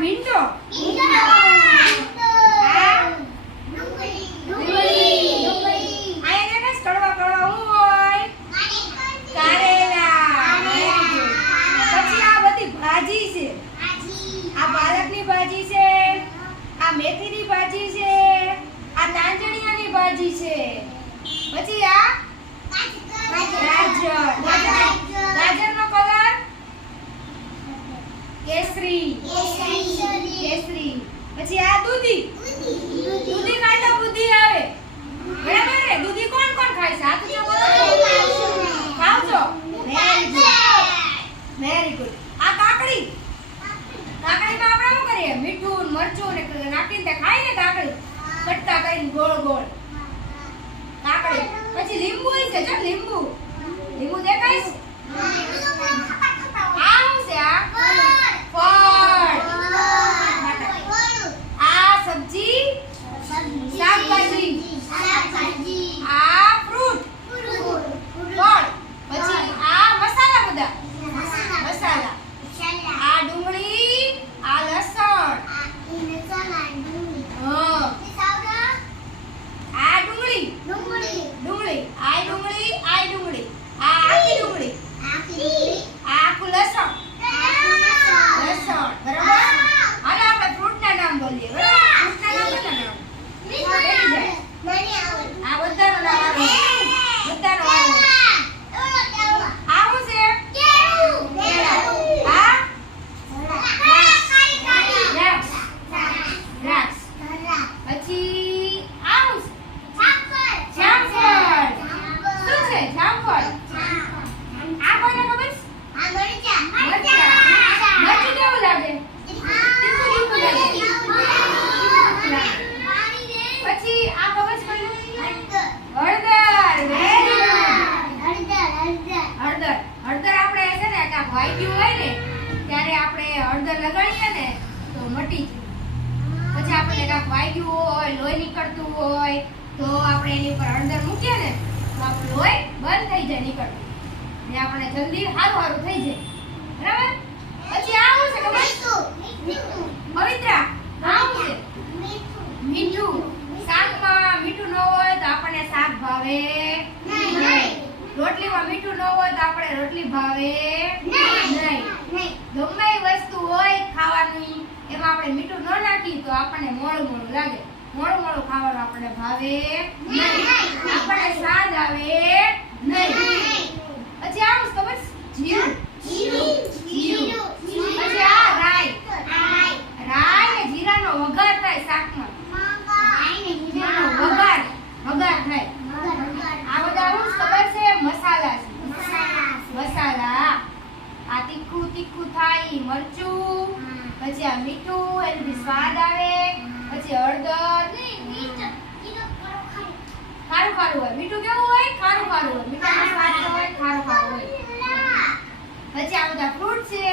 ભીંડો મેથીની ભાજી છે આ તાંજણીયાની ભાજી છે પછી આ ગાજરનો કલર કેસરી પછી આ દૂધી ખાય તો બુદ્ધિ આવે બરાબર ને દૂધી કોણ કોણ ખાય છે હાથ ઊંચો કરો ખાવ છો વેરી ગુડ આ કાકડીમાં આપણે શું કરીએ મીઠું મરચું ને નાખીને ખાય ને કાકડી કટકા કરીને ગોળ ગોળ કાકડી પછી લીંબુ છે જો લીંબુ દેખાય છે આ શું છે આ ફળ આ સબ્જી શાકભાજી આ ફ્રૂટ ફળ પછી આ મસાલા બધા મસાલા આ ડુંગળી આ લસણ આ ડુંગળી આ આખી ડુંગળી આ આખું લસણ બરાબર હાલો આપણે ફ્રૂટના નામ બોલીએ બરાબર ફ્રૂટના નામ આ બધાનો નામ બધાનો આવું છે આ દ્રાક્ષ પછી આવું જામફળ શું છે જામફળ આ કોને ખબર છે મરચું કેવું લાગે તીખું લાગે પછી આ ખબર છે હળદર વેરી હળદર આપણે છે ને કાંક વાગ્યું હોય ને ત્યારે આપણે હળદર લગાડીએ ને તો મટી જાય પછી આપણે કાંક વાગ્યું હોય લોહી નીકળતું હોય તો આપણે એની ઉપર હળદર મૂકીએ ને તો આપણું લોહી બંધ થઈ જાય નીકળતું ને આપણે જલ્દી સારું થઈ જાય બરાબર પછી આવું છે ખબર પવિત્રા આવું છે મીઠું શાકમાં મીઠું ન હોય તો આપણને શાક ભાવે નહીં રોટલીમાં મીઠું ન હોય તો આપણે રોટલી ભાવે નહીં ગમે એ વસ્તુ હોય ખાવાની એમાં આપણે મીઠું ન નાખી તો આપણને મોળું લાગે મોળું ખાવાનું આપણને ભાવે નહીં આપણને સ્વાદ આવે નહીં પછી આવું ખબર જીરું પછી આ રાઈ ને જીરાનો વઘાર થાય શાકમાં જીરાનો વઘાર થાય આ બધા આવું ખબર છે મસાલા છે મસાલા આ તીખું થાય ઈ મરચું પછી આ મીઠું એનું સ્વાદ આવે પછી હળદર ખારું હોય મીઠું કેવું હોય ખારું હોય મીઠાનો સ્વાદ હોય ખારું હોય પછી આ બધા ફ્રૂટ છે